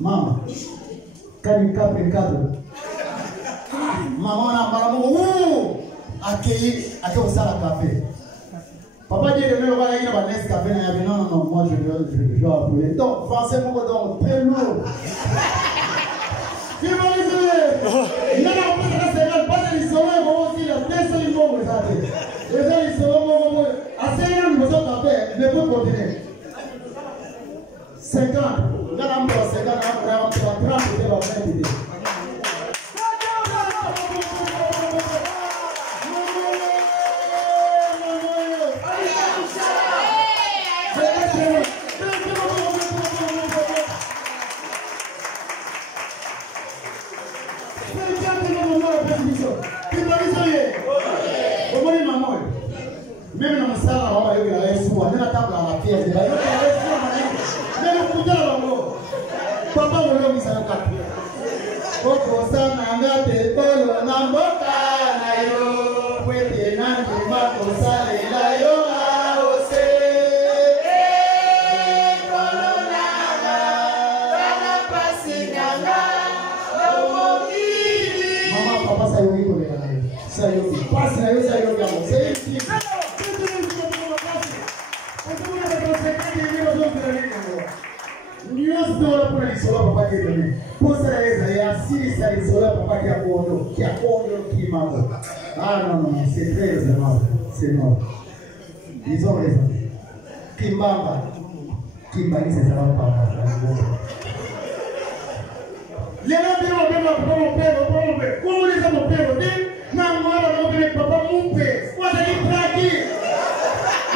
Maman, quand il capte le cadre, maman a maman, accueilli au salon café. Papa dit de va aller dans le café, non, moi je dois appeler. Donc, français, mon donc très lourd. Qui va les aider? Non, non, pas de l'isolement, moi aussi, la tête, c'est une bombe, vous savez. Les gens, ils sont assez bien, nous sommes café, mais vous continuez. 50, nous allons faire 50, nous allons faire 30, nous allons faire 20. Même dans le salon, on va y aller souvent. On a table à la pièce. Papa, on l'a mis à la carte. Koko sana ngate tolo na mboka na yo. Kwete na mako sale la yo aose. Kolo nana, bana pasi nana, omokili. Mama, papa, ça y est, on est là. Ça y est, passe na yo, ça y est, on est là. Dios no lo pone solo para que te posa esa y así sale solo para que apoyo que mamo. Ah no, c'est très raisonnable, c'est non. Ils ont raison. Kimbamba c'est ça va pas. Les gens disent pour mon père. Comment les gens mon père dit non moi non mais papa mon père. Moi j'ai traqué.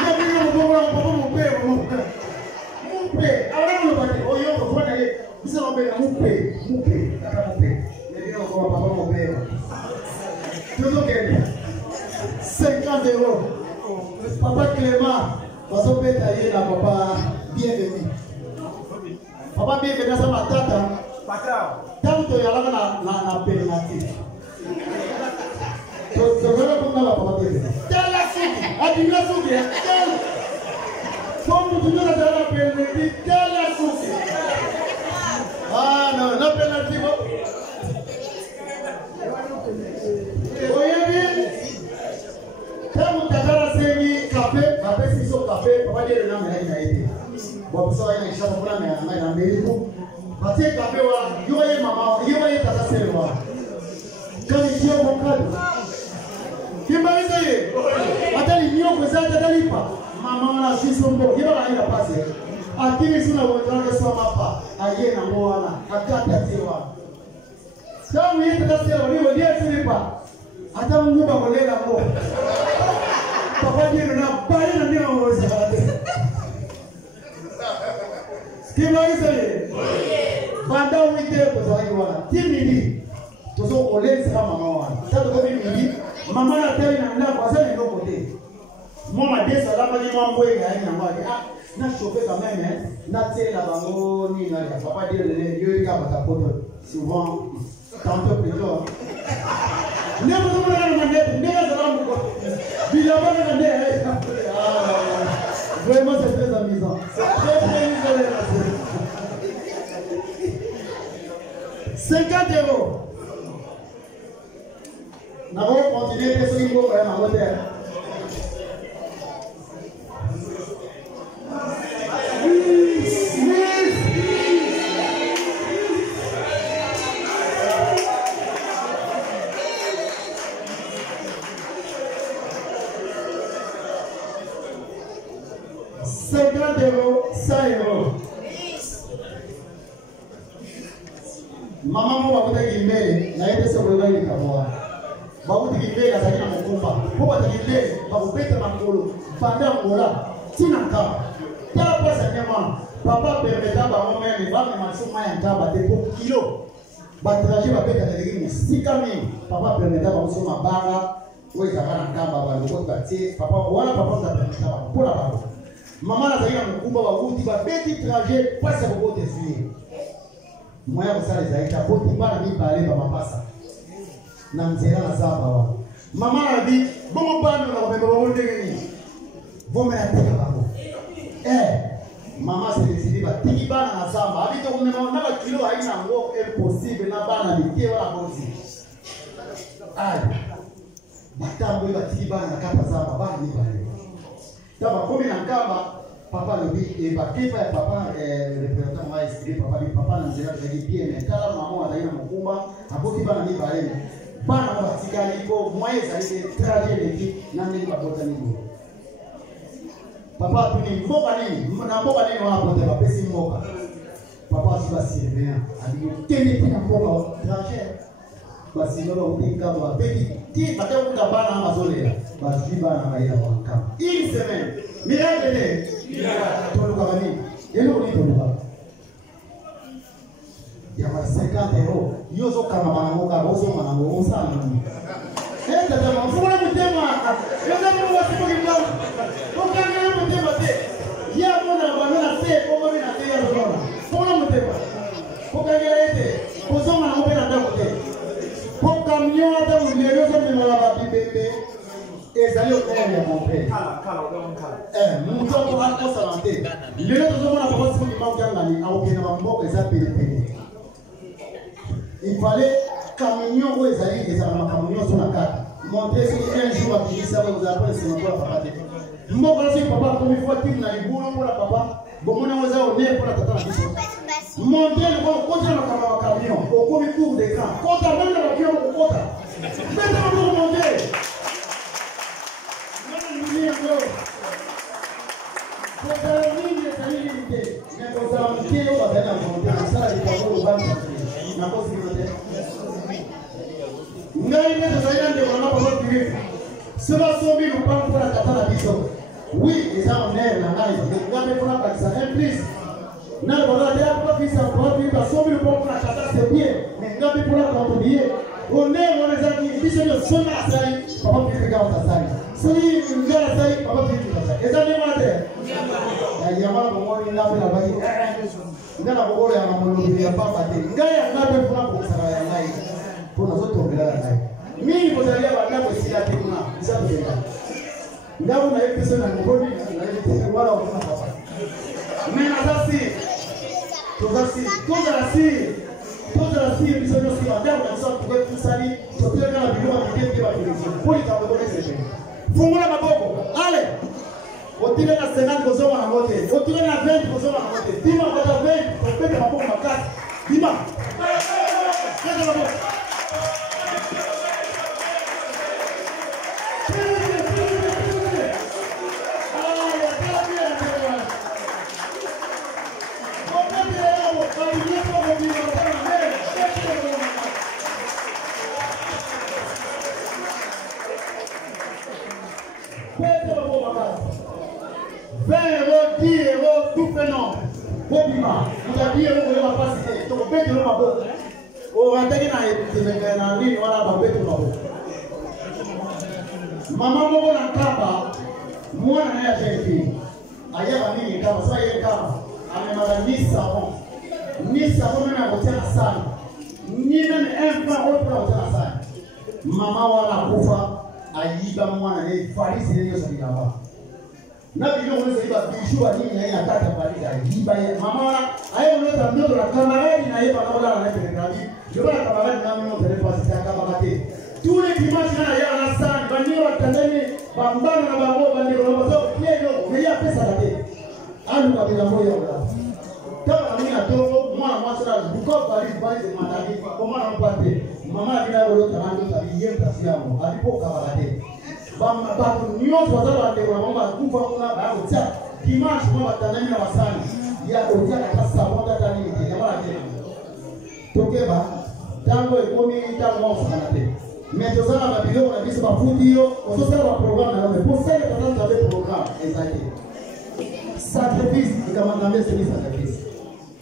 Mon père. Mupe, ahora no lo bate. Oye, yo fuera ahí. Dice la pena, mupe, acá mupe. Le digo como papá mupe. Yo no quiero. 50 euros. Papa Clément, vas a ver ahí la papa bienvenue. Papa bienvenue à sa matata. Tanto ya la penalty. Yo no pongo la papa bienvenue. Ya la suki, adivina suki, ya. Como tu não dá a penalty, tela suki. Ah, não penalty. Oye bien, estamos tratando de seguir café se hizo café, papá de la mañana ahí. Vamos a ir a echar una mañana médico. Pasé café wa, yo voy mamá, yo voy a tratar de wa. Kani sio bokado. Kimaliza ye. Hata ni mio kwa sasa talipa. Mama na sisi mbo hiyo haina pasi. Akili sina wotaka soma hapa. Aye na mwana akata tiwa. Samu yetu tasema ni wodi silipa. Hata Mungu bakolela mo. Papa ndio na bali na ndio ngozi. Kimaliza ye. Banda wite kwa wana. Timini. Tozo kolezi kama mama wana. Sasa kwa mimi mama na tena na kwa sababu ndio kote. Moi, je suis là, je na chauffé quand même, na tela bango ni na papa dire le lieu ka batapoto souvent tantôt plutôt. Ne vous demandez pas ne la zala moko. Bilaba na ne. Vraiment c'est très amusant. C'est très amusant. 50 euros. Nous allons continuer à essayer de faire un modèle. Maman mo bakuta kimbele na yete se kwa ni kamoa. Bakuta kimbele na sakina mkumba. Ko bakuta kimbele bakupeta makolo. Banda ngola tina kama. Tala pesa nyama. Papa permeta ba ngome ni ba masuma ya ntaba te po kilo. Batraje ba peta ndigini sika mimi. Papa permeta ba musoma banga. Wewe zakana kamba ba ngo ba tie. Papa wala papa za permeta ba pula ba. Mama na sakina mkumba ba uti ba beti trajet pesa ko bote fini. Moya kusali zaita poti bana mi bale ba mapasa na mzela na zaba wa mama na bi bomo bano na baba bo ndengeni bomo na tika babo mama se decidi ba tiki bana na zaba comme on a un kilo à une ango impossible na bana de qui wala bozi ai batambo batiki bana kapa za baba ni bale taba comme na kaba papa le bi et bakifa ya papa représentant moi esprit papa bi papa na zela de bien mais kala maman ataina mukumba aboki bana ni bale bana batika liko moi ezali trajet de qui na ndeni babota ni papa tuni mboka nini na mboka nini wanapote bapesi mboka papa si basirvient ali tene tena mboka trajet basi ndio utika kwa beki ti batao kutambana ama zole basi bana baila wanka ili semaine miracle toluka bani yelo ni toluka ya kwa 50 euros yozo kama manamoka bozo manamo sana tata mfuna mtema yozo mwa sipo kimao ukanga mtema te ya mwana bwana se kama mimi na te ya zona mfuna mtema ukanga ete kozoma na mpena ndako te pour camion ata uliozo mwana ba bibebe ezali okele ya montre muto ko ako salante lelo tozomona papa sipo kimao kyangani aokena bamboka eza pele il fallait camion où ils allaient les camions sur la carte montrer si un jour à finir ça vous après c'est pour la papa mon grand c'est papa comme il faut qu'il n'a eu boulot pour la papa bon on a osé au nez pour la tata montrer le bon côté dans camion au premier tour d'écran quand on même le camion au côté maintenant pour monter pour faire une ligne de limité mais pour ça on tient au bas de monter ça il faut au bas na possibilité ngai ne tozali nde kona papa kiri seba sombi lupa pour la tata na biso oui les honneurs na ngai ngabe pour la ça implique na baba de apa visa pour vivre sombi lupa pour la tata c'est bien mais ngabe pour la contribuer honneur wana zaki biso yo soma asali papa kiri ka utasali si ngala sai papa kiri utasali ezali mate ya yamala bomoni na bila baki ngana bogolo ya mamolo ya papa te ngaya ngabe funa kusara ya ngai pona zoto ngala ngai mimi kozalia bana ko sila te kuna nzabenda ndabu na episode na ngoni na ile wala kuna papa mimi nazasi tozasi episode si ndabu na sababu kwa kusali tokea kama bilio kitenge ba television poli ka bogolo sese fungula maboko ale otile na 50 kozoma na mote otile na 20 kozoma na mote dima kwa 20 kopete maboko makasi dima kaza maboko tout fait non. Bobima, vous avez dit que vous n'avez pas cité. Donc, vous pouvez dire que vous avez dit que vous avez dit que vous avez dit maman moko na kaba mwana naye ajefi ayaba nini kama sasa yeye kama amemara ni savon na kotia sana ni même un franc au pour kotia sana mama wana kufa ayiba mwana naye farisi ndio sabikaba na bilio unaweza iba bishua nini yeye atata farisi ayiba mama wana ayo unaweza mdogo na kamaradi na yeye banaola na telegrami ndio bana kamaradi na mimi ndio telefasi kama kate tous les dimanches na ya na sana banio watandani bambana na babo banio na bazo kieno meya pesa kate alu kwa bila moyo wala kama mimi na tongo mwana mwasara buko bali de mandani kwa mwana mpate mama bila wolo tanando tabiye kasi yangu alipoka balade bamba batu nyozo wazaba ndio mama kufa kuna baadhi cha dimanche mwa watandani na wasani ya otia kasa moja tani ni mara tena tokeba tango ekomi tango mfanate mais tozala ba biloko na biso bafuti yo ososala ba programme na pour ça les parents avaient programme exacté sacrifice ikamangambia c'est sacrifice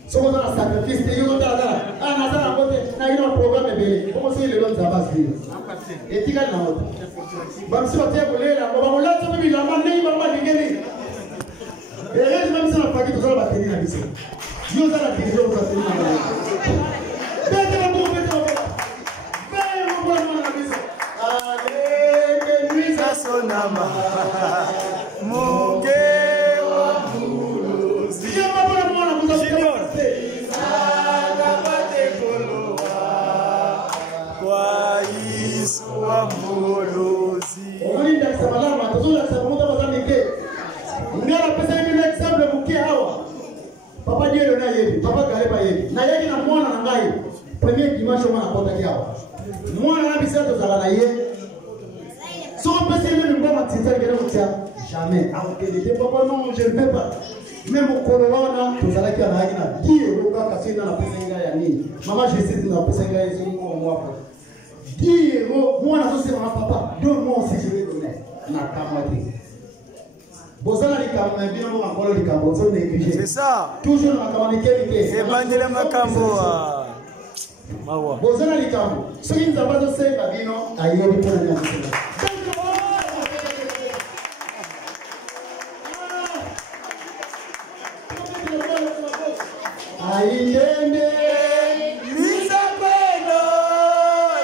soko za sacrifice te yo tala ana sana kote na ina programme bele como si le lonza basi etika na wote bamsi wote kolela ba molata bibi la mane mama ngeni et même ça pas que tozala ba teni na biso yo za la biso za teni na bete na bo sonama moke wa bulu si ya mwana mwana mzazi papa Dieu na yebi papa gale pa yebi na yaki na mwana na ngai premier dimanche mwana kota kiawa mwana na bisato za na ye so pesi même mboma tita ngene mutia jamais aukele papa non je ne peux pas même corona tozalaki na yaki na Dieu roka kasina na pesa inga ya nini mama Jésus na pesa inga ya zungu kwa mwako Dieu mwana sose na papa donne-moi aussi je vais donner na kamati. C'est ça. Toujours dans la communication. C'est Bandele Makamboa. Mawa. Bozana likambo. Ce qui nous a pas de c'est babino ayebi pour la nation. Aïende Lisa Beno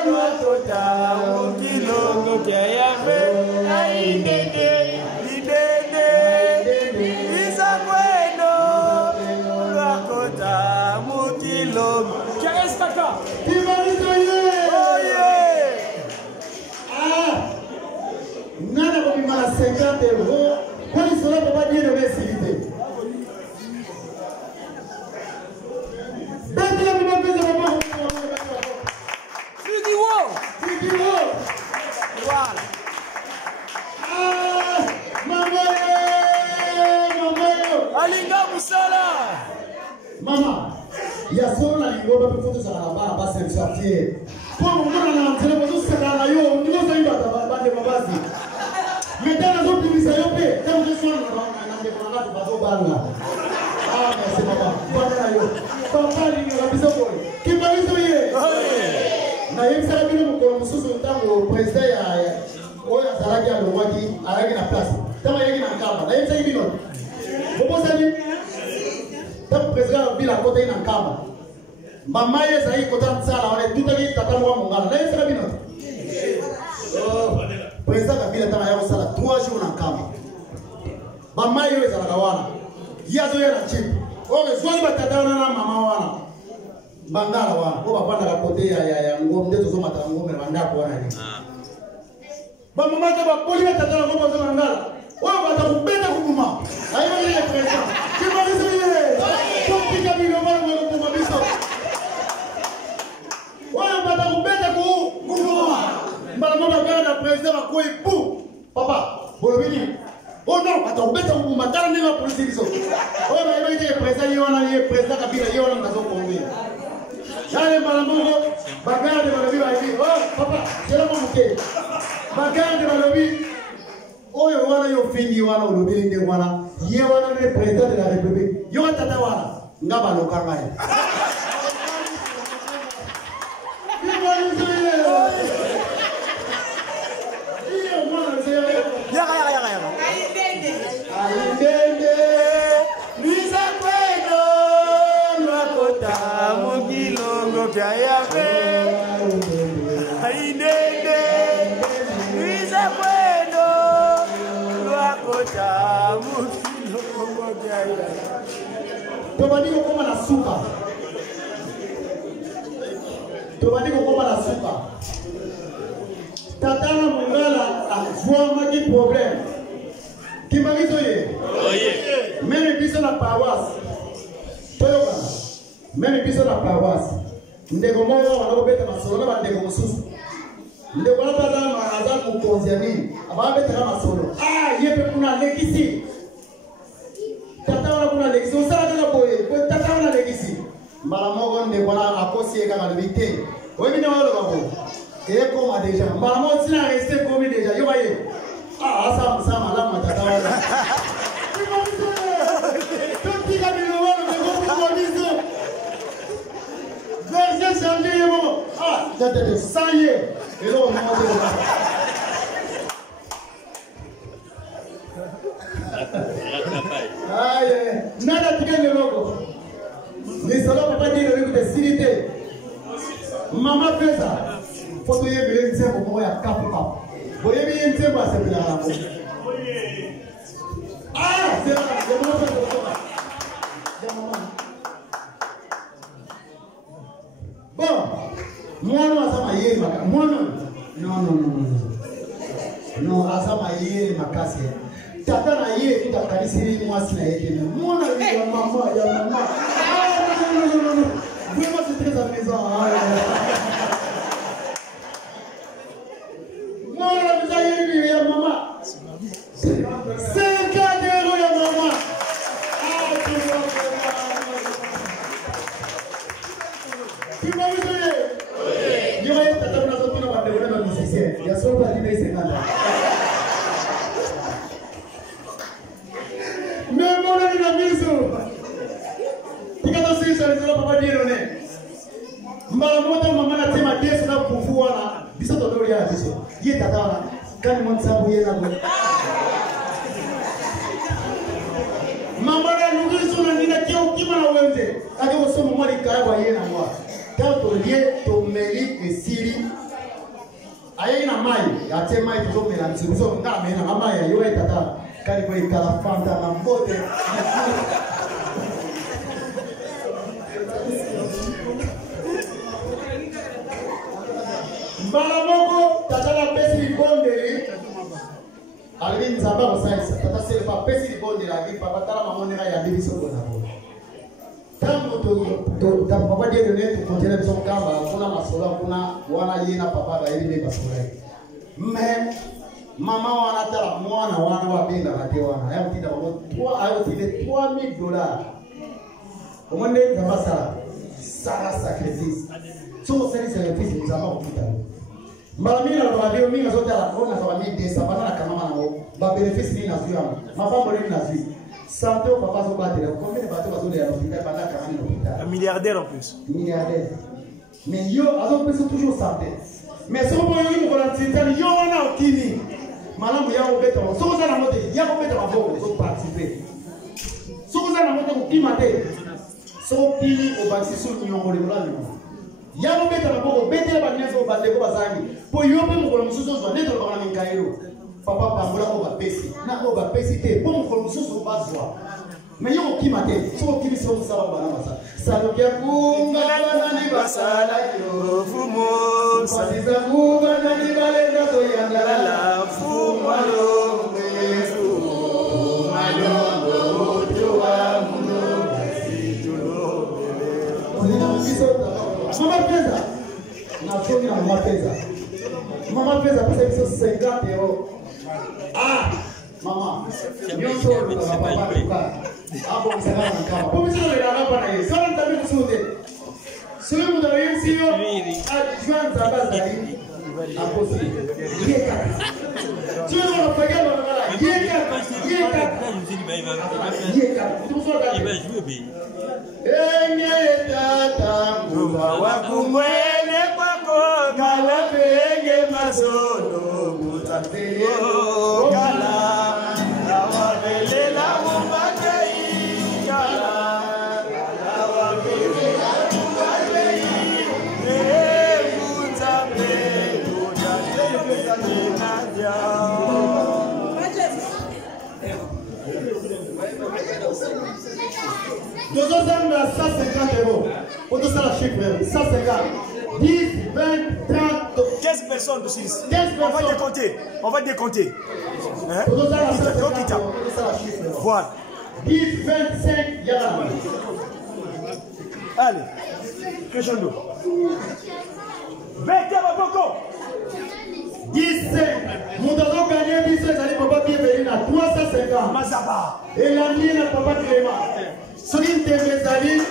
Lwakota Mukilongo Kiayafe Aïende Nana ko bimala 50 euros ko ni solo papa Dieu de messilité Bandela mi bapeza papa Fidiwo Voilà Mama Alinga Musala Mama ya solo na lingoba pe foto za na bara ba Saint-Pierre pour mwana na ntele bozo sala yo ndiko zaimba bande mabazi Maintenant, nous avons dit ça, quand je suis en train de ah, merci papa. Papa, il y a un bisou. Qui m'a dit ça? Na yeye sasa bila mkono msusu ntango president ya oya saraki ya Lwaki araki na place. Kama yeye na kamba. Na yeye sasa hivi ndio. Bobosa ni tabu president bila kota ina kamba. Mama yeye sasa iko tatsala wale tutaki tatamwa mungana. Na yeye sasa hivi ndio. President Kabila tama yao sala 3 jours na kamba. Mama yeye za kawana. Yazo yeye na chip. Okay, swali batadana na mama wana. Bangala wana. Kwa bapanda ka kote ya ngombe ndezo zoma ta ngombe banda kuona ni. Ba mama ta ba poli batadana ngombe za bangala. Wao batakubeta kuguma. Hayo ile president. Kima hizo ile. Kupika bilo mara mwa kwa mabiso. Wao batakubeta kuguma. Mbala mama kana president wa koi pu. Papa, bolobini. Oh non, atakubeta kumatana nima polisi hizo. Wewe wewe ile president yona ile president Kabila yona ndazo kuongea. Yale malamungo bagande balobi hivi. Oh papa, jela mke. Bagande balobi. Oyo wana yo fingi wana ulobili nde wana. Ye wana le president de la République. Yo tata wana ngaba lokanga ye. Aindende Luisa Kweno Lwakota Mukilongo Kiayafe Aindende Luisa Kweno Lwakota Mukilongo Kiayafe Tobandiko koma na suka. Tobandiko koma na suka. Tatana Mungala a vraiment un problème. Qui m'a dit ça? Même ici la paroisse. Toyoka. Même ici la paroisse. Ndeko moyo wanabeta masolo na ndeko mususu. Ndeko na bada maraza kukonziani. Ababeta kama solo. Ah, yepe kuna legisi. Tata wana kuna legisi. Usala kana boye. Tata wana legisi. Mara mogo ndeko na akosi eka malibite. Wewe ni wale wako. Eko ma déjà. Mara mogo sina resté comme déjà. Yo baye. Ah, ça me la matata wala. Tout qui a mis le wala de gros police. Verset changé yo. Ah, c'était ça y est. Et là on m'a dit. Aïe, nada tigane logo. Les salons papa dit le de silité. Maman fait ça. Faut y aller dire au moment ya cap. Vous voyez bien, c'est pas cette là. Ah, c'est là, c'est moi. Bon, moi non, ça m'a yé, moi non. Non, ça m'a yé, ma casse. Tata na yé, tout a calissé, moi, c'est la yé. Moi, non, maman, Yo voy a tratar una sotina para devolver a mis 600. Ya solo para ti me dicen nada. Me mola en la misma. Tika to sisa ni solo papa diero ne. Mbala moto mama na tema Yesu na kufua na biso to dori ya biso. Ye tata wana kani mo tsabu ye na bo. Mama na nugiso na nina kia ukima na wende. Ake usomo mwali kaya ye na mwa. Kao to lie to meli esiri. Aye na mai ya tema ito mela ntsibuso nga mena mama ya yo tata kani kwa ikala fanta na mbote. Malamoko tata pesi libondeli alvin nzamba kosaisa tata sele pa pesi libondeli agi papa tala mamonera ya bibiso bona bo tango to papa die ne to kontena biso kamba kuna masola kuna wana yena papa ga yeli basola me mama wana tala mwana wa binga kate wana ya mtinda bo toi ayo tile $3000 omonde nzamba sala sacrifice so sali sacrifice nzamba okuta Malamina na baadhi mingi zote la kona za wami desa banana kama na ngo ba benefits ni nazu ya mapambo ni nazu santé au papa zo battre combien de bateaux bazole ya l'hôpital banana kama ni l'hôpital un milliardaire en plus milliardaire mais yo azo pesa toujours santé mais so bo yo ko la titani yo wana okini malamu ya obeta so za na mote ya obeta ba boko so participer so za na mote ukimate so pili obasi so nyongo le mulani Yabo beta maboko beta ba nezo ba leko bazangi po yope mukolo mususu zwa neto ba na minkairo papa pambola ko ba pesi na ko ba pesi te po mukolo mususu bazwa me yo kimate so kimi so musala ba na masa salo kya kunga bana ni basala yo fumo sadiza kuba na ni balenda to yandala la fumo lo mefu malongo tuwa muno situlo bele Mama pesa. Na choni na mama pesa. Mama pesa pesa hizo 50 euros. Ah, mama. Nyoso na papa. Hapo msana na kama. Kwa mimi ndio hapa na yeye. Sasa nitabii kusude. Sio muda wewe sio. Ajua nzabaza hii. Hapo si. Yeka. Sio unafagia na mara. Yeka. Il va jouer bien. Nguma wakumwene kwako kala penge masono mutafiri kala awabelela mumbakei kala awabelela mumbakei mutape mutape nadia Nous sommes à 150 euros. Pour tout ça, la chiffre, 150. 10, 20, 30, 15 personnes aussi. 15 personnes. On va décompter. Hein? Pour tout ça, la chiffre. Donc, voilà. 10, 25, il y a la main. Allez, crescendo. 20 Maboko. 15. Nous devons gagner 10, allez, papa, bienvenue à 350. Mazaba. Et la mienne, papa Clément. Sorin Tevezali.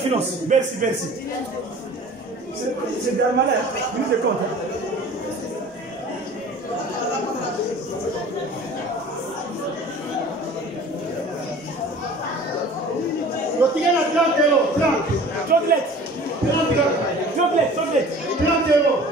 finance. Merci, merci. C'est bien malin. Minute de compte. Lorsqu'il y a 30 euros, 30. 30 lettres. 30 euros. 30 lettres, 30 lettres. 30 euros.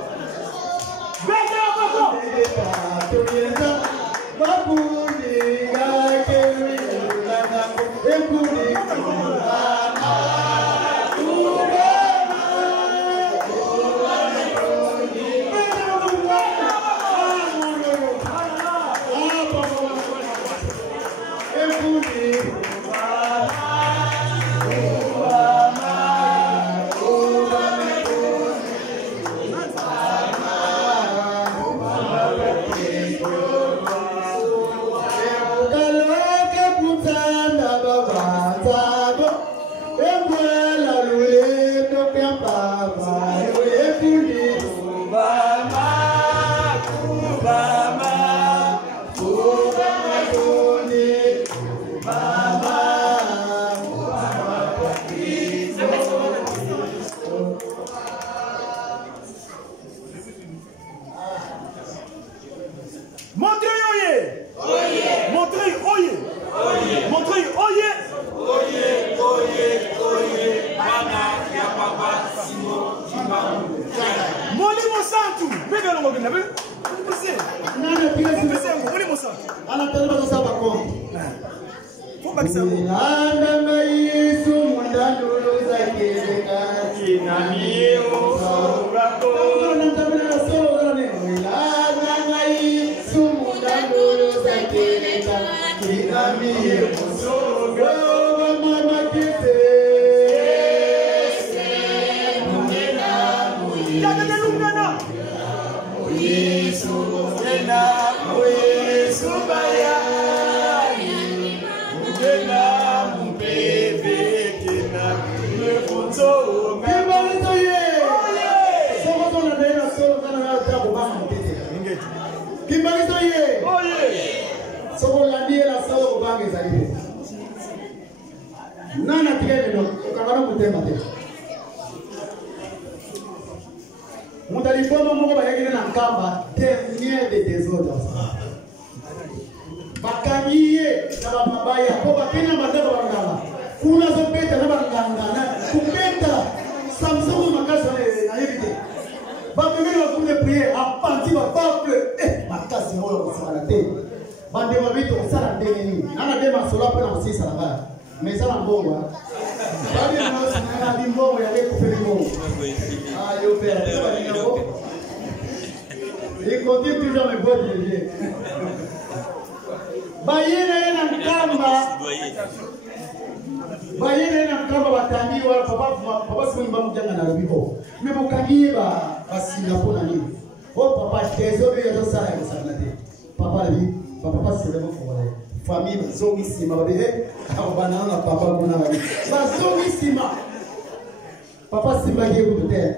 Papa Simba qui est de terre.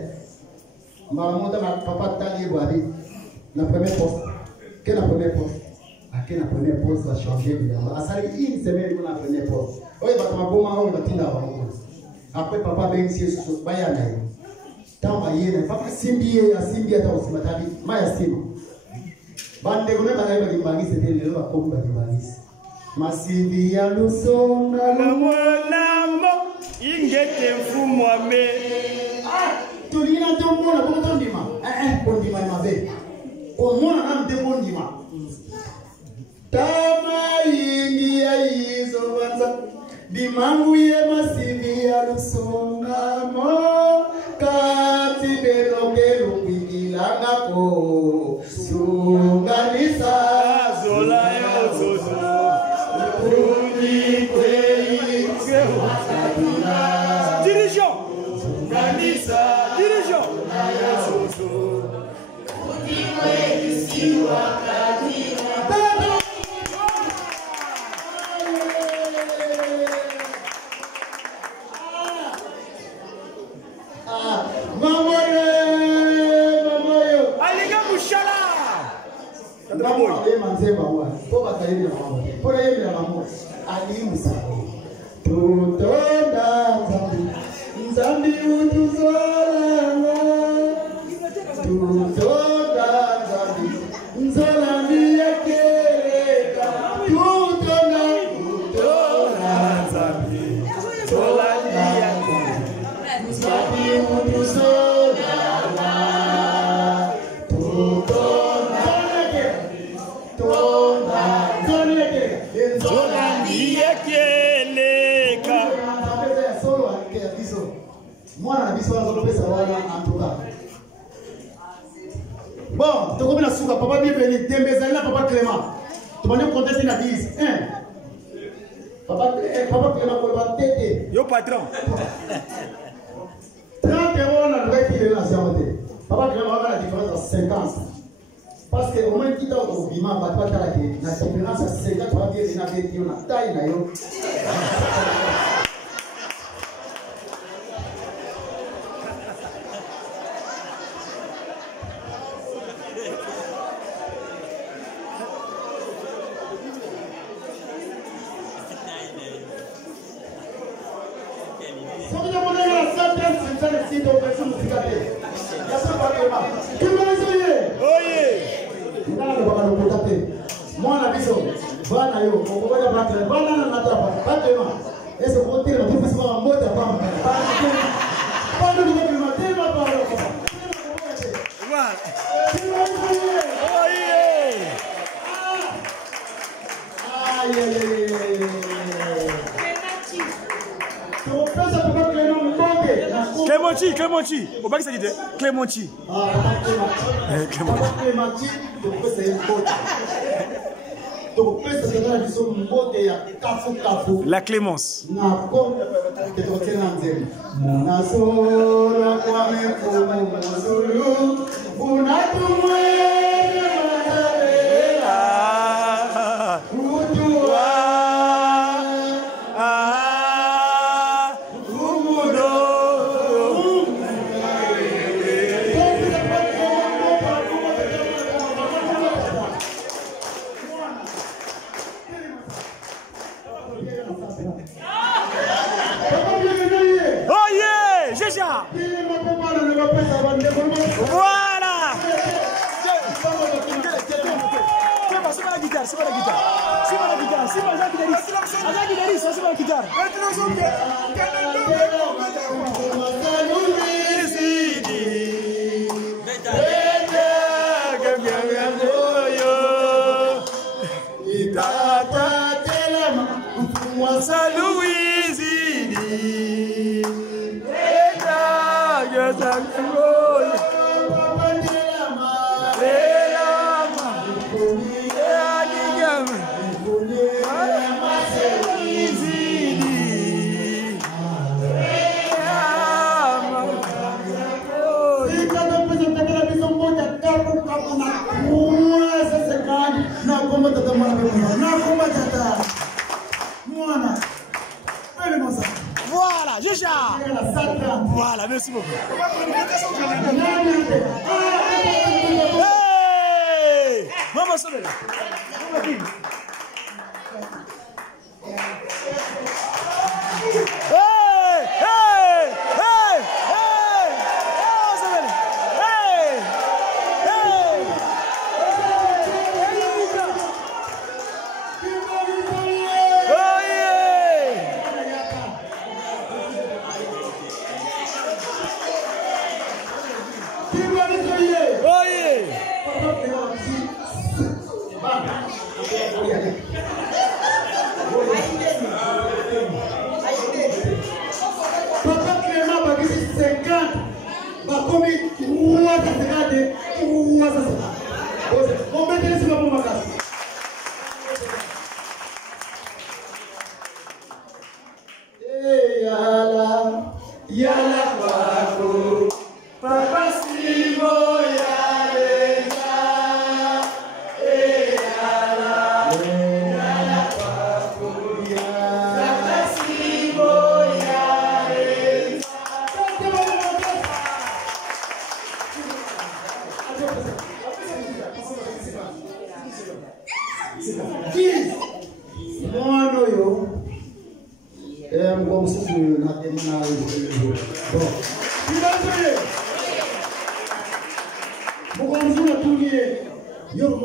Papa Tali Boabi. La première poste. Quelle est la première poste? Quelle est la première poste va changer évidemment. À ça, une semaine pour la première poste. Oui, bah, ma bon maman, on va t'inda avant. Après, papa ben si sur Bayana. Tant Bayana, papa Simbi à Simbi à Taos Matali, Maya Simba. Bande de Goulet à Limbani, c'était le loi comme Limbani. Ma Simbi à Lusonga, la Wanamo, Ingete Fumwame. Ah, Tulina Tomona, Botondima. Bondima, ma belle. Au moins, un démondima. Tama yingi ya izo wanza bimangu ye masivi ya lusonga mo kati beloke lumbigilanga ko sunganisa zola ya zozo uji kwei wakadina dirigeant sunganisa dirigeant ya zozo uji kwei si wakadina. Zambi utuzolanga tuzoda zambi nzolami yakeleka tutona zambi nzolami yakeleka zambi utuzolanga tutona nzolami yakeleka. Mwana na biso azolopesa wana antuka. Bon, tokomi na suka papa bienvenu tembezali na papa Clément. Tobandi contester na 10. Papa Clément ko ba tete. Yo patron. 30 € na doit tirer na siamote. Papa Clément va la différence à 50. Parce que au moins kita au bima ba ta la ke na différence à 50 va bien na ke yo na taille na yo. Mwana biso bana yo okobola battre bana na natapa batema ese kote na tufi kwa moto kwa bana ni kwa matema kwa Clémenti, au bac ça dit Clémenti. Clémenti, la clémence. Voilà. C'est pas la guitare. C'est pas la guitare. C'est pas la guitare. Voilà, Jeja. Voilà, merci beaucoup. Hey, maman Sobel. Bon, si tu n'as pas bon. Bon, je vais tout dire. Je vais vous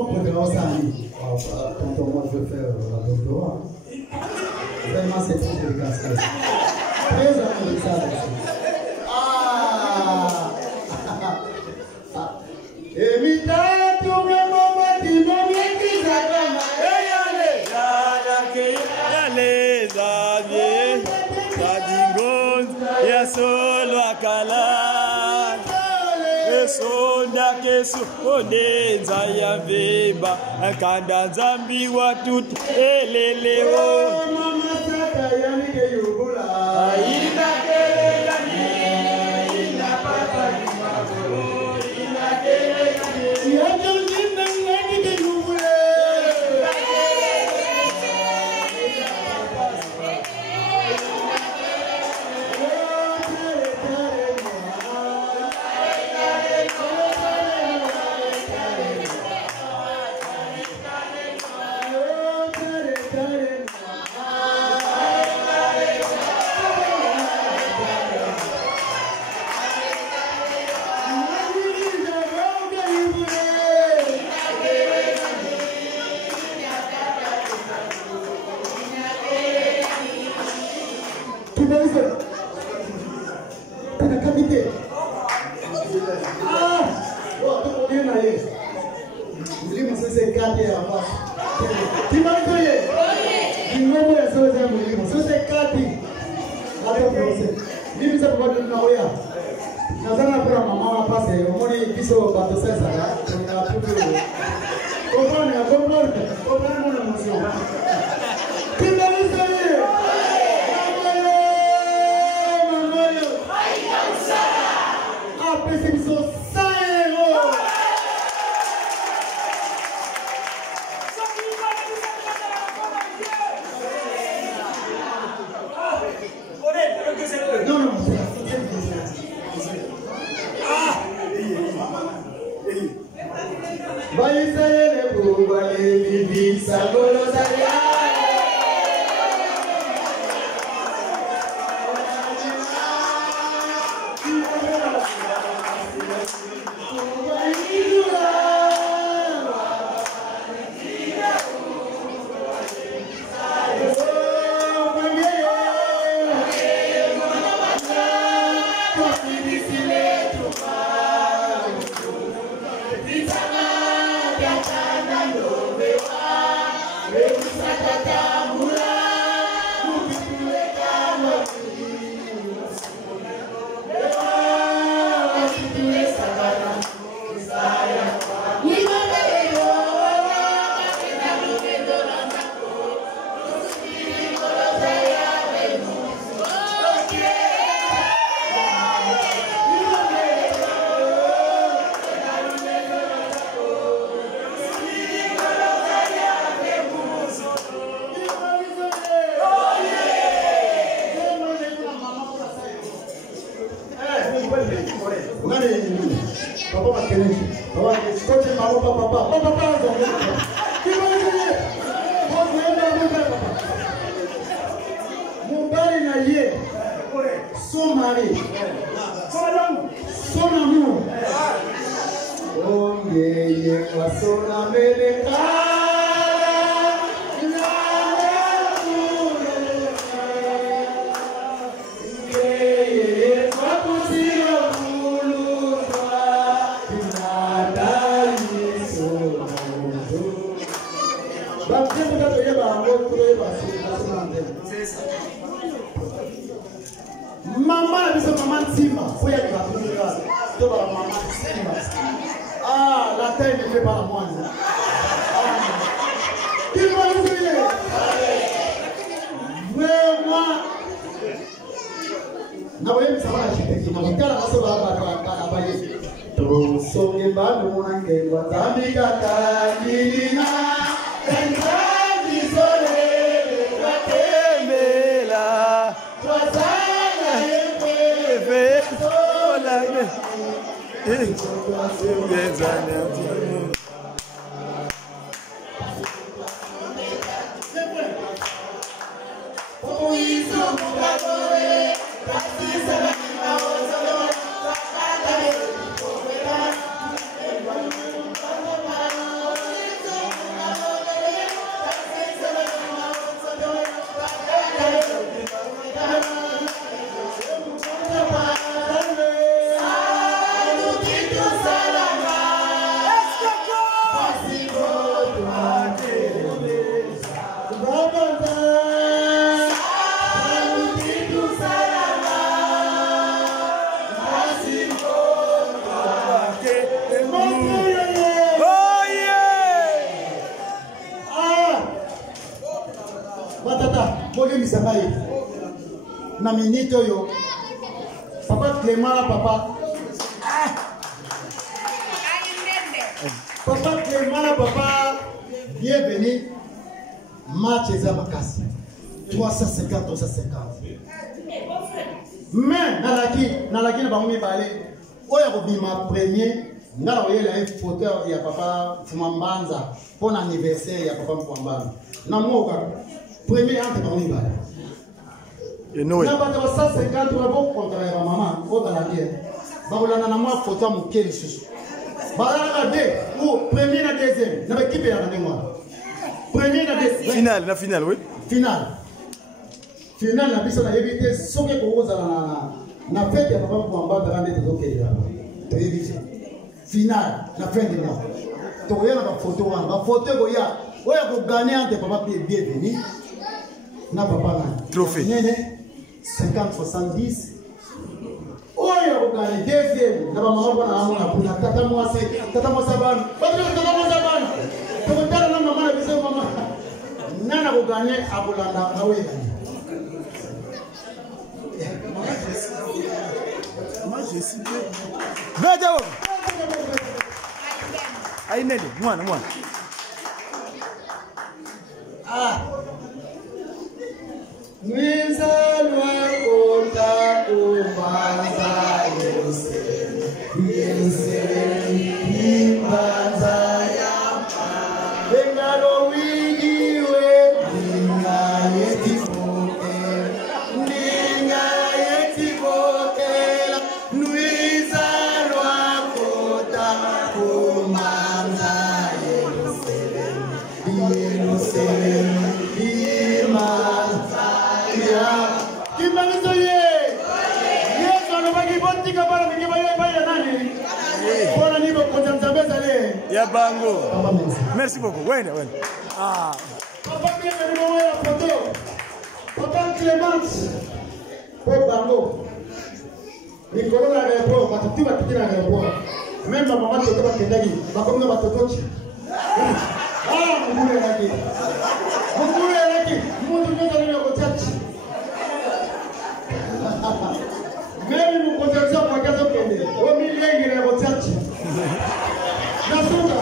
tonton, moi je vais faire la doctorat. Vraiment, c'est très délicat. Très intéressant. Evita tu me mama ti no me kizagama. Yale zavie Kadingon ya solo akala Esonda kesu onenza ya veba Akanda zambi watutu eleleo Mama saka yani ke yubula. Aina kele yani Aina papa ni magoro Aina kele yani Yajo jinna yani ke yubula. Son mari, son amour. Oh, yeah, son America. Maman, elle dit maman Tima. Faut y aller à la maman Tima. Ah, la terre ne fait pas la moine. Qui va nous aider? Vraiment. Nawe msama na chiteki. Mabikala maso ba to songe ba no nange wa zamika kanina. Enzaji sole watemela. Na minute yo papa Clément papa papa bienvenue match za makasi 350 mais nalaki na bango mibale oyo kobima premier ngala oyela e photo ya papa Fumambanza pour anniversaire ya papa Fumambanza na moka premier entre bango mibale. Na bato 150 wabo contre ya maman o dans la guerre. Ba kolana na moi photo mo keli susu. Ba la de ou premier na deuxième na équipe ya ndengwa. Premier na deuxième. Finale oui. Finale na biso na éviter soke ko oza na fête ya papa Fumambanza bande te okeli ya. To éviter. Finale na fin de mois. To yena ba photo wana. Ba photo ko ya. Oya ko gagner entre papa bienvenue. Na papa na. Trophée. 50-70. Oh, il y a des défis. La maman va tata moi saban. Nana ko gagner abolanda awe. Moi j'ai cité. Vedao. Ainede, mwana. Ah. Mwizalwa kota kubanza yose imbanza yapa Bengalo wigiwe ninga yetibokela Mwizalwa kota kubanza yose imbanza Kimalizo ye. Yesu anabaki bonti kabla mkiba yeye pale nani? Bwana nipo konjamzabeza le. Ya bango. Merci beaucoup. Wende. Ah. Papa bien ni mwa ya photo. Papa Clément. Kwa bango. Nikolo na repo, matutiba tikira repo. Memba mama toto bakendagi, bakonga batotochi. Mukule laki. Mundu nyoza leo kwa church. Mimi mkonjeza kwa kazo kende. O milengi na kwa church. Nasuka.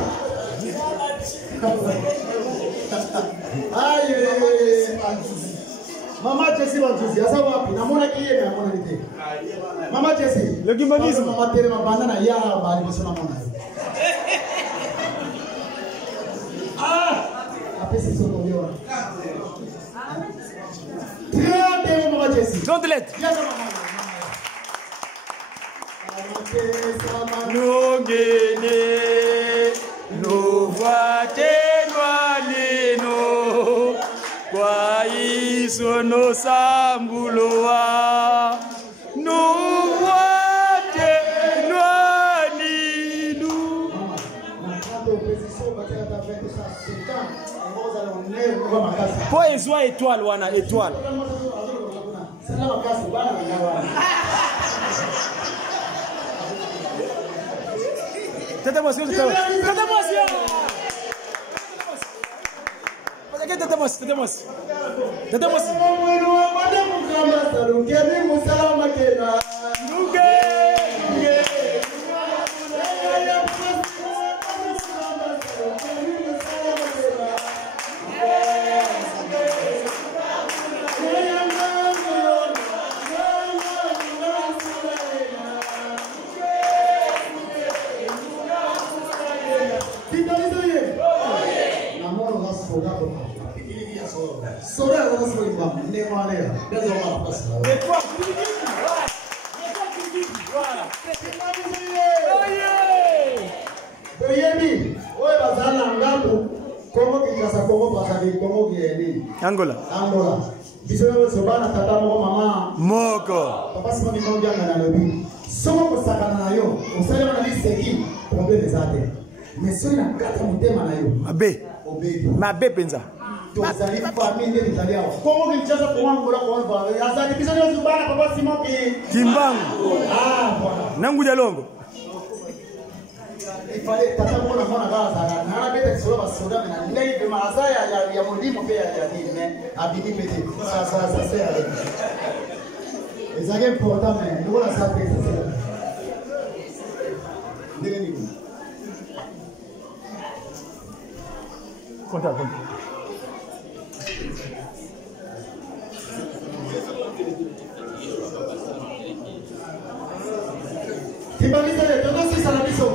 Aye. Mama Jessie wanzuzi. Asa wapi? Namona kiye na namona nite. Mama Jessie. Le gimbalisme. Mama tere mabanda na ya bali bosona mona. Apesi soko biwa. Très Mama Jessie. Donc lettre. Nongene novoate nwaneno kwa isono sambuloa novoate nwaninu po ezwa étoile wana étoile Tata emotion. Sora Angola. Bisogna sobana tata mama Moko. papa sima ni mondia na lobi somo ko sakana na yo usale na liseki problème zate mais so na kata mutema na yo Mabe. obedi Mabe penza. to zali famille ni italia komo kinchaza kwa Angola kwa ba azali bisogna sobana papa sima ki Timbangu. voilà Nangu ya longo. il fallait tata mona mona gaza na beta solo basoda na ndai de mazaya ya mulimo pe ya dine abini pete ça c'est avec les agents importants mais nous la sapé ça ndenge ni Conta. Kimbaliza ye todo si salabiso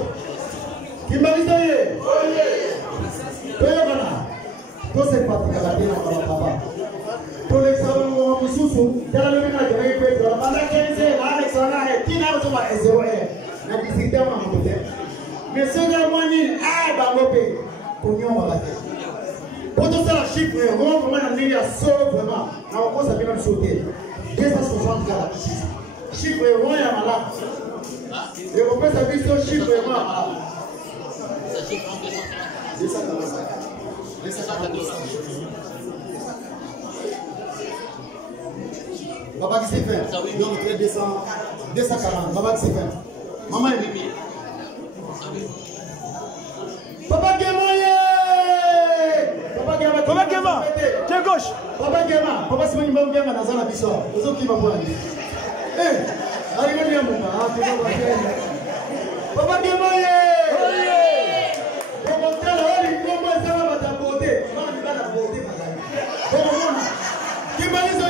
Kimbaliza ye oye toyo bana to se patika la tena kwa papa to le sawo mususu dala le na jere pe to bana kenze la Alex na he kina to ma ezero e na disita ma mbote monsieur ya mwani ba ngope kunyo wala ke poto sala chiffre ro kama na nini ya solo vraiment na wakosa bila msote 260 kala chiffre ro ya mala et on peut s'habiller sur chiffre vraiment. Papa qui s'est fait, donc 240, papa qui s'est fait. Maman est mimi. Papa Guémoye! Papa Guéma! Papa Guéma! Pied gauche! Papa Guéma! Papa Simon Mbam Guéma dans la bissoire. Vous autres qui m'envoient. Eh! Allez, viens, mon gars. Ah, tu vas bien. Papa Guémoye! Comment t'as la ligne? Comment ça va ta beauté? Comment tu vas la beauté, madame? Comment on a? Qui m'a dit ça?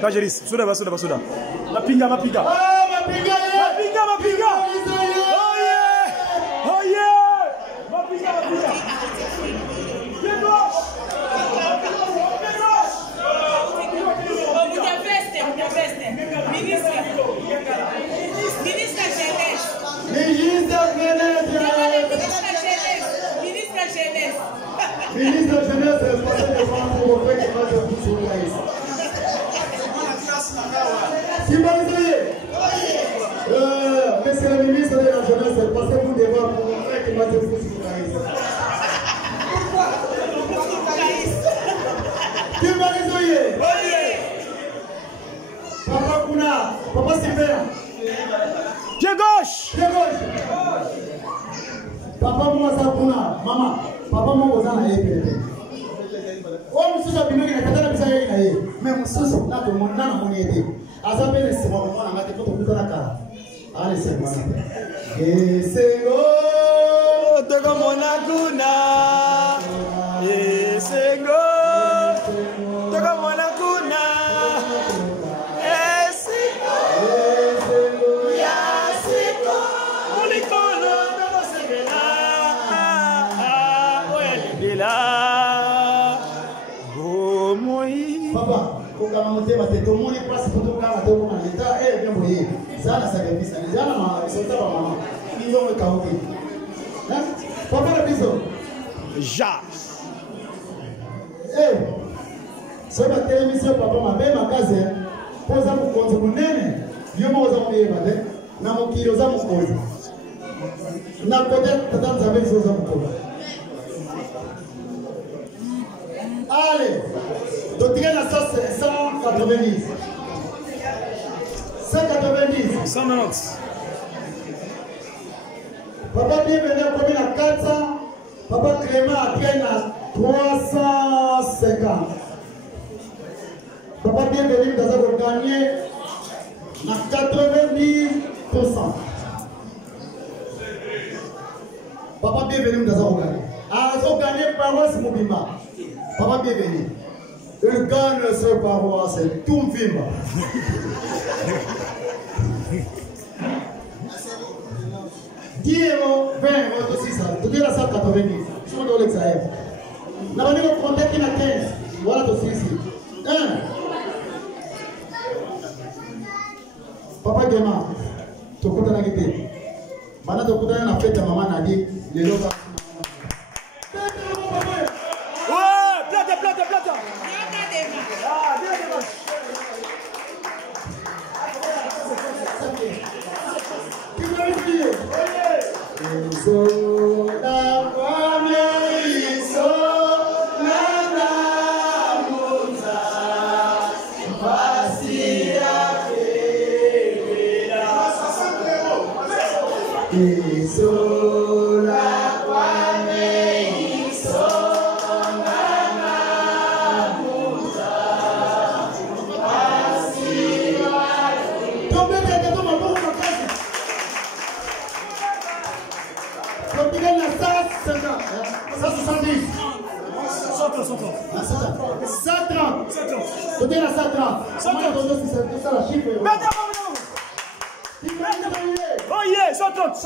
Kajeris, sudah. Mapinga. Ah, mapinga! Mapinga! Oh yeah! Mapinga! Ministre de Jeunesse, responsable des femmes pour le fait qu'il fasse un coup sur le país. Qui m'a dit? Monsieur le ministre de la Jeunesse, passez-vous devant pour le fait qu'il fasse un coup sur le país. Qui m'a dit? Papa Kuna, Papa Sylvain. Pied gauche! Papa Moussa Kuna, maman. Papa Moussa na yepete. Oh, monsieur Sabino, il a katana bisa yeye na yeye. Mais monsieur, na to mona na moni ete. Azabe ne sema mona ngate to kutana kala. Ale sema. Esengo Togo mona kuna. esengo toka mwana kuna esengo ya siko mulikono nakosengela oyalembela bomoi Papa, kama mtema teto muni pasi kutoka kama teto kama leta ndio mwe. Sana sacrifice. Ni jana ma sota ba mama. Ndio mwe kauki. Papa na biso. ja Soma television papa mabema kaze. Poza mukonzo munene. Ndio mwoza mweba de. Na mukiro za mukozi. Na koja tatanza bezo za mukozi. Allez, donc il y a la sauce 190. 190. 190. Papa bienvenue à combien à 400. Papa Clément a bien à 350. Papa bienvenue dans un gagné à 90%. Papa bienvenue dans un gagné. Ah, ils ont gagné paroisse Moubima. Papa bienvenue. Il gagne ce paroisse, tout me filme. Diego, 20 euros, 600. Tout est à 190. Je me donne l'examen. N'a pas dit qu'on comptait qu'il y a 15. Voilà tout ici. 1. Papa Gema, tu peux t'en quitter. Maintenant, tu peux t'en faire ta maman a dit les lots. Plata. Ah, bien. Oh yeah, 130.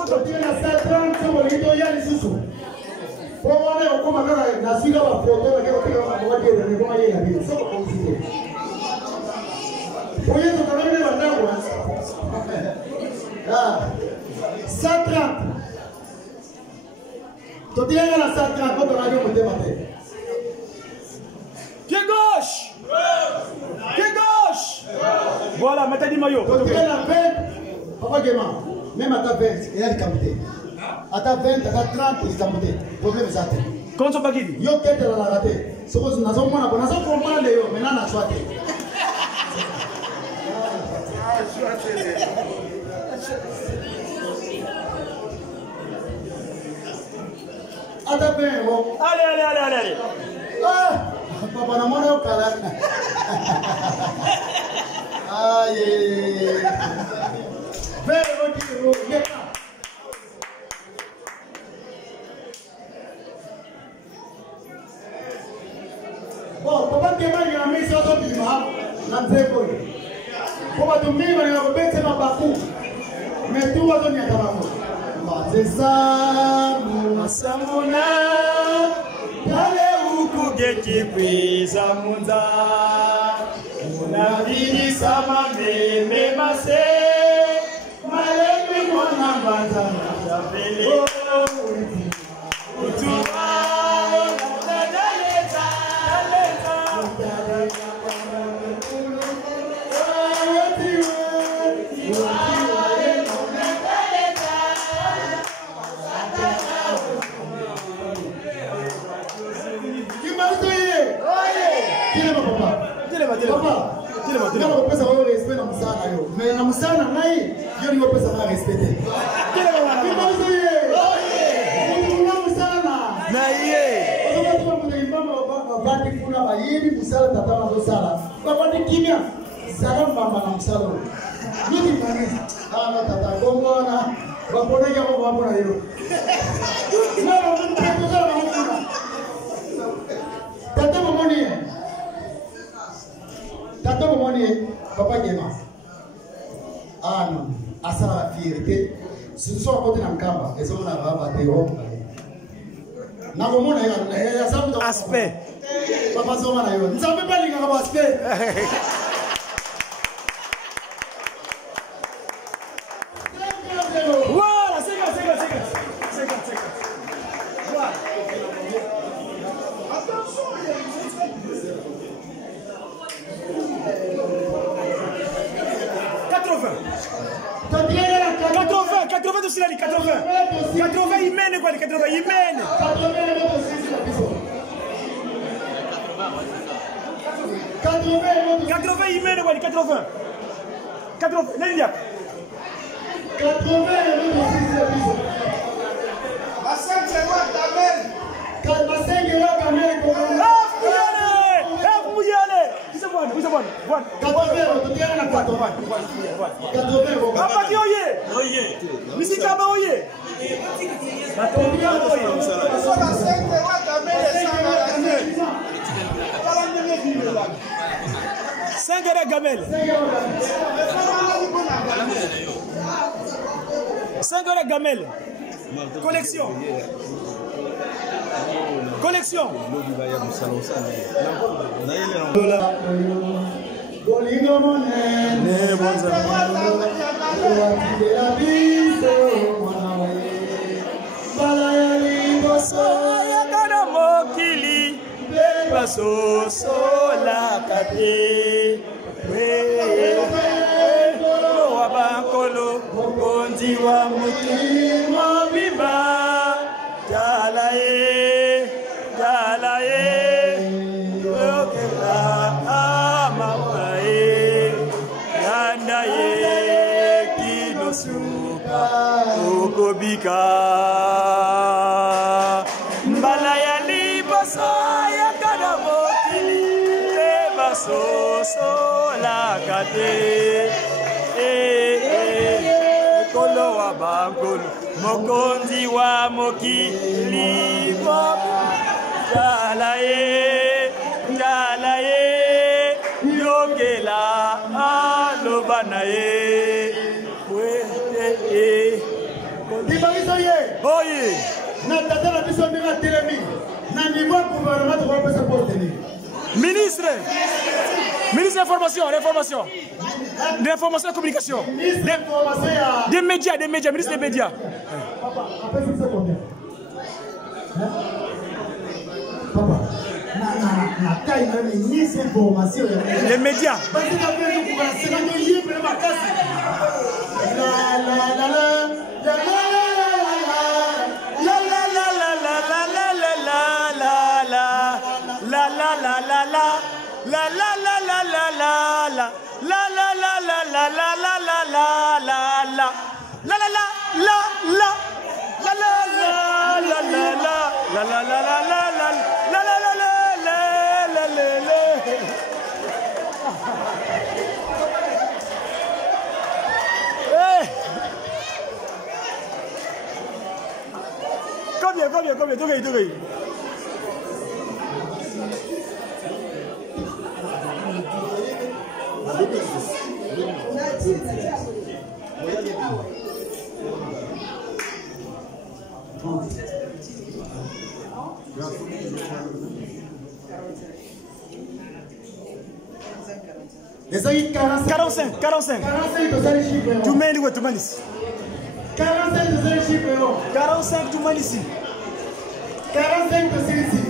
Pied gauche. Voilà, maintenant maillot. Papa Gema, même à ta 20, il y a des camotés. À ta 20, à ta 30, il y a des camotés. Problème est ça. Comment ça va gagner? Yo kete la raté. Ce que nous avons maintenant, nous avons comprendre yo, maintenant na choité. À ta 20, bon. Allez. Ah, papa na mona au kala. Aïe. Bon, papa Gema il a mis ça dans le bima, dans le école. Papa tu mets il a rebêté ma bakou. Mais tout va donner à ta bakou. C'est ça, mon samona. Kale ukugeti kwiza munza. Munabiri sama meme mase. Malemi mwana banza na chapele. Utuwa daleta. Mais na musana ngai yo ni pesa na respecter. Kile bwana. Na musana. Na iye. Otoka kuna imama babati kuna bayiri musala tatama zo sala. Babati kimya. Sala mama na musala. Nini mani? Ana tata gomona. Bapona ya baba leo. Na mtu Tata momoni. Tata momoni. Papa Gema. Ah non. À sa fierté. Ce sont à côté d'Ankamba. Et ça, on a rabatté. Aspect. Papa Zoma na yo. Nous avons pas les gars aspect. Voilà, c'est bon. Voilà. 80 de Silali, 80. 80, il mène quoi, 80, il mène. 80, il mène quoi, 80. 80, l'India. 80, Gamel. 5 heures Gamel. Collection. Collection. Bankolo, Bondi wa mutima biba, Jalaye, Yokela, Amawaye, Yandaye, Kinosuka, Okobika, Mbalaya libaso, Yakada mokili, Lebaso, Sola kate. Kolo wa bangolo mokonzi wa mokili Jalaye yokela alobana ye wete Dibariso ye. oye Na tata la biso ndina telemi. Na niveau gouvernement ko pesa poste ni. Ministre d'information, et communication. Des médias, ministre des médias. Papa, après c'est combien? Papa, na taille même ministre d'information. Les médias. Combien, Togai. Les amis 45. 45 de chiffre. Tu mets où tu mets ici. 45 de chiffre. 45 tu mets ici. 45 de ici.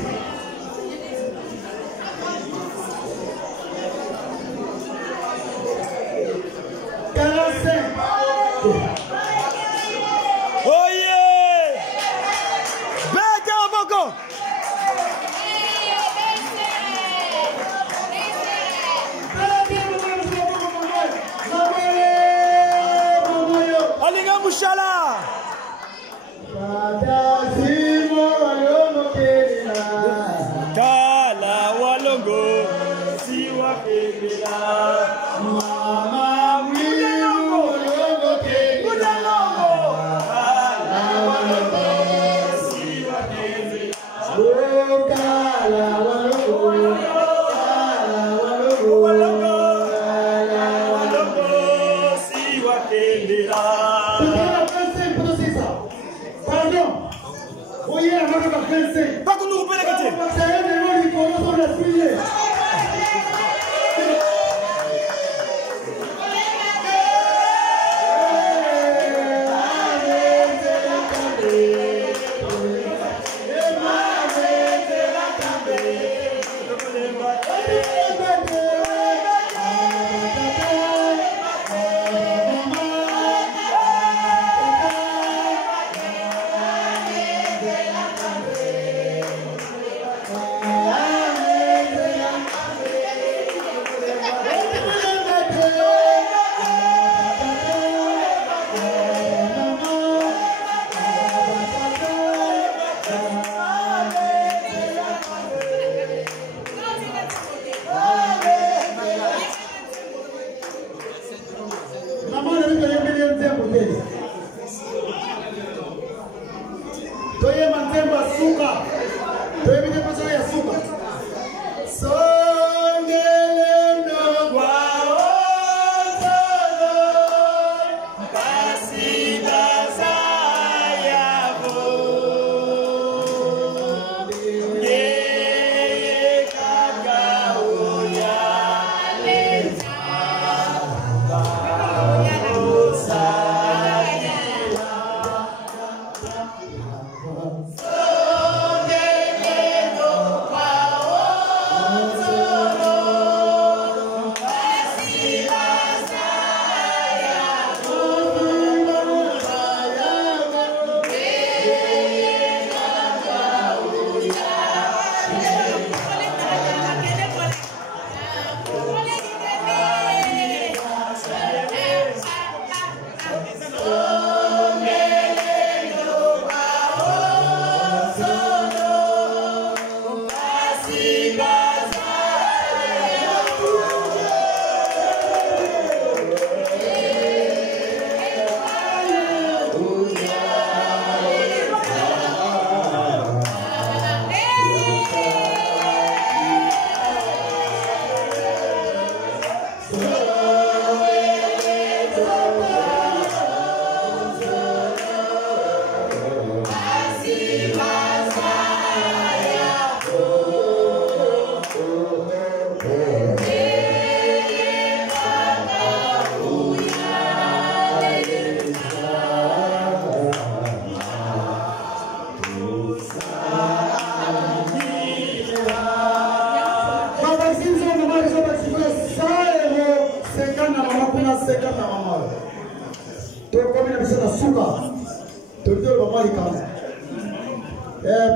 fuyé.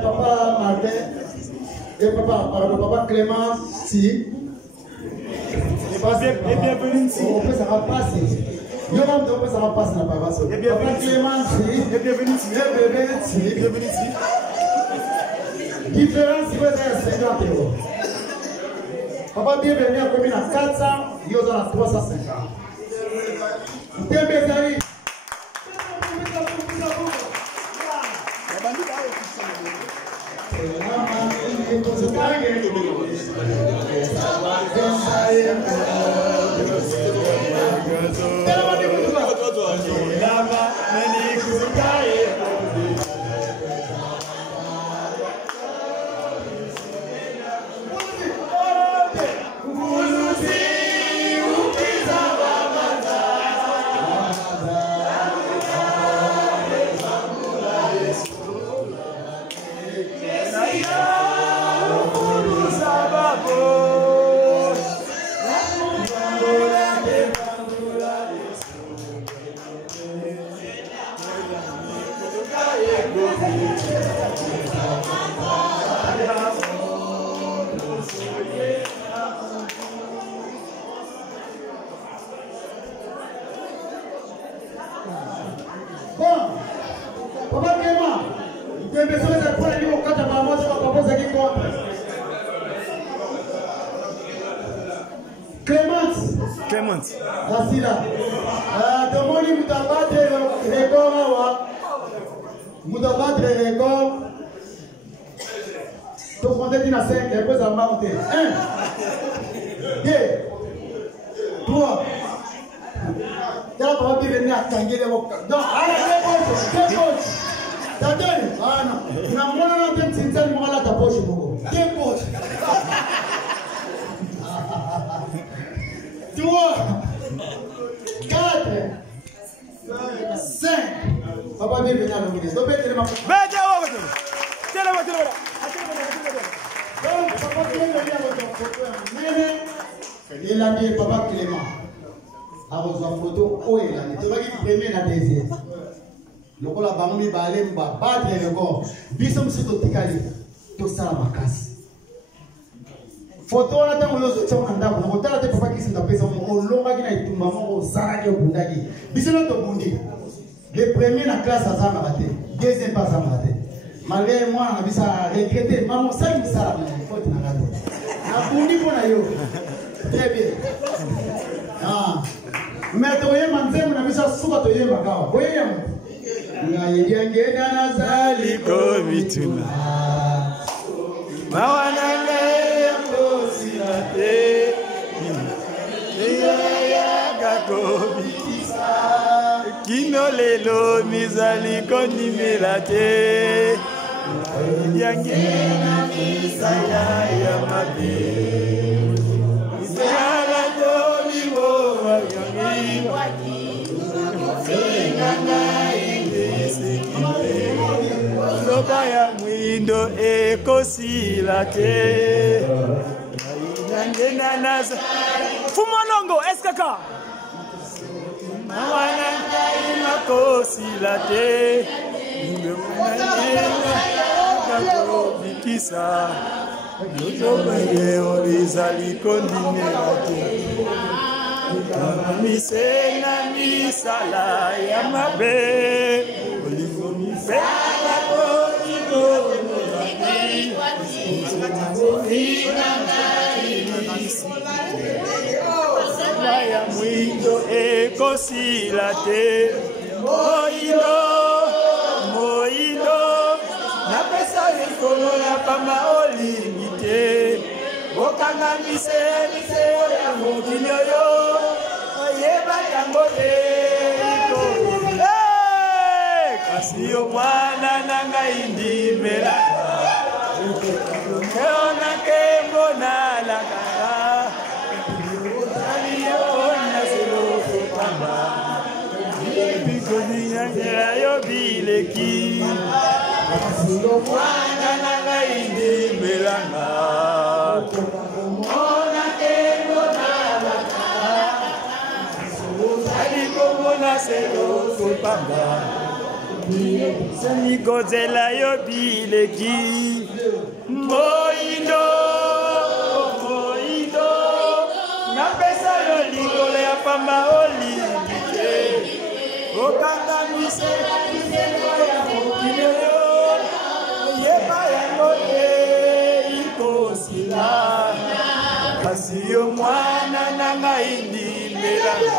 Papa Martin et papa Clément, si. Et bienvenue ici. On peut ça va passer. Yo même donc ça va passer na papa. Et bienvenue Papa Clément, si. Et bienvenue ici. Et bébé, si. Bienvenue ici. Différence, si vous êtes à 50 €. Papa bienvenue à commune à 400, yo dans la 350. Bienvenue Zari. Clément. Asila. Tomoni mutabate record wa. Mutabate record. To compter dina 5 et puis ça va monter. 1 2 3. Tela kwa bi venir akangele wo. Donc ala deux poches. Tatani. Ah non. Na mwana na tenti tsani mwana ta poche boko. Deux poches. Trois, 4, 5. Papa bien venir à l'ombre. Donc, donc, papa bien venir à l'ombre. Il a dit papa Clément. À vos photos, où est là? Tu vas dire premier la deuxième. Le rôle à Bambi Balemba, battre le corps. Bissom c'est au Tikali. Tout ça ma casse. Photo là dans le soutien en dame. On t'a dit papa qui s'est tapé son au long bagina et tout maman au Saraki au Bundagi. Bissom au Bundi. Le premier la classe à Zamaraté. Deuxième pas Zamaraté. Malgré moi, on a vu ça regretter. Maman, ça il me sert. Faut te rater. A Bundi pour la yo. Très bien. Ah. Mais tu vois, manzemu na bisa suka to yemba kawa. Voyez nga yengena nazali komituna. Mawananga yakosilate. Ya gakobitisa. Kino lelo mizali konimelate. Yengena misaya ya mabe. Lobaya mwindo ekosila te. Nangena naza Fumonongo SKK Mawana imakosila te. Bikisa Yotobaye olizali kondinela te. Misena misala ya mabe Oligo misena konigo ya mwindo ekosila te. Moindo napesa ekolo ya pamba olingi te. Okanga mise ya mokili oyo oyeba yango te. Kasi yo mwana na ngai ndimelaka. Eona kembo nalakaka. Ozali yo naseloko pamba. Bikozinyangela yo bileki. Kasi yo mwana na ngai ndimelaka. Sanikozela yo bileki. Moindo napesa yo likolo ya pamba olingi te. Okanga misela ya mokili oyo oyeba yango te ikosila. Kasi yo mwana na ngai ndimelaka.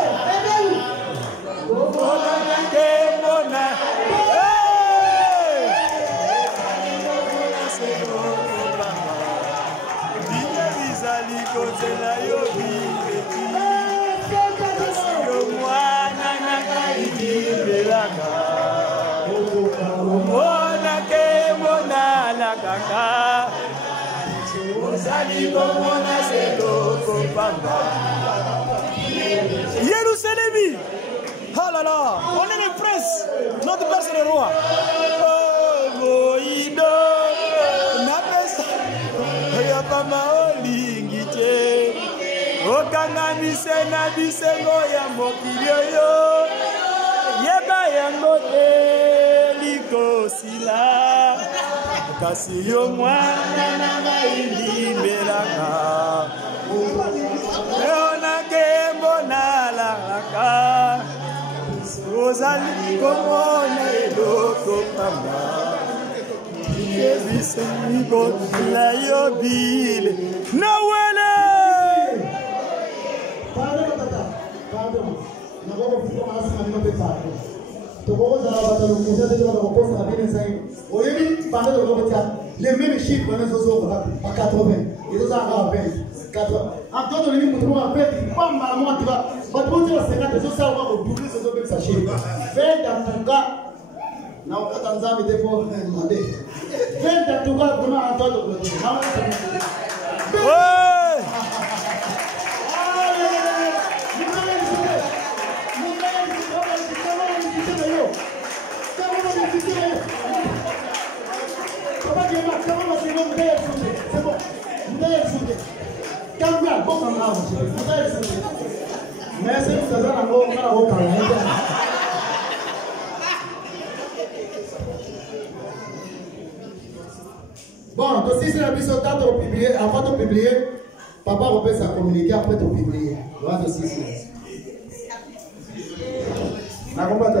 Jérusalem. Oh là là, on est les princes. Notre père c'est le roi. Oh Moïdo, napesa ya pama olingi te. Okanga misena bisengo ya mokili oyo yeba yango te likosila. Kasi yo mwana na ngai ndimelaka. Eona kembo nalaka. Ozali komona eloko pamba. Yebisengo la yobile Nawele. Pardon. Nagomba kufuka masema ninope pardon. Tokoza na watu wengine ndio wanakosa bini zaidi. Oyebi pande de l'autre les mêmes chiffres on est sur à 80. Ils ont à 20. 80. En tout cas, les gens qui ont fait pas mal moi tu vas tu vas 50 ça ça va doubler ce même ça chiffre. Fais dans ton cas na ukatanzami depo demander. Fais dans ton cas vraiment en toi de Ouais. Bon, donc si c'est la mission tant de publier, avant de publier, papa repère sa communiqué après de publier. Voilà de 6 mois. La combat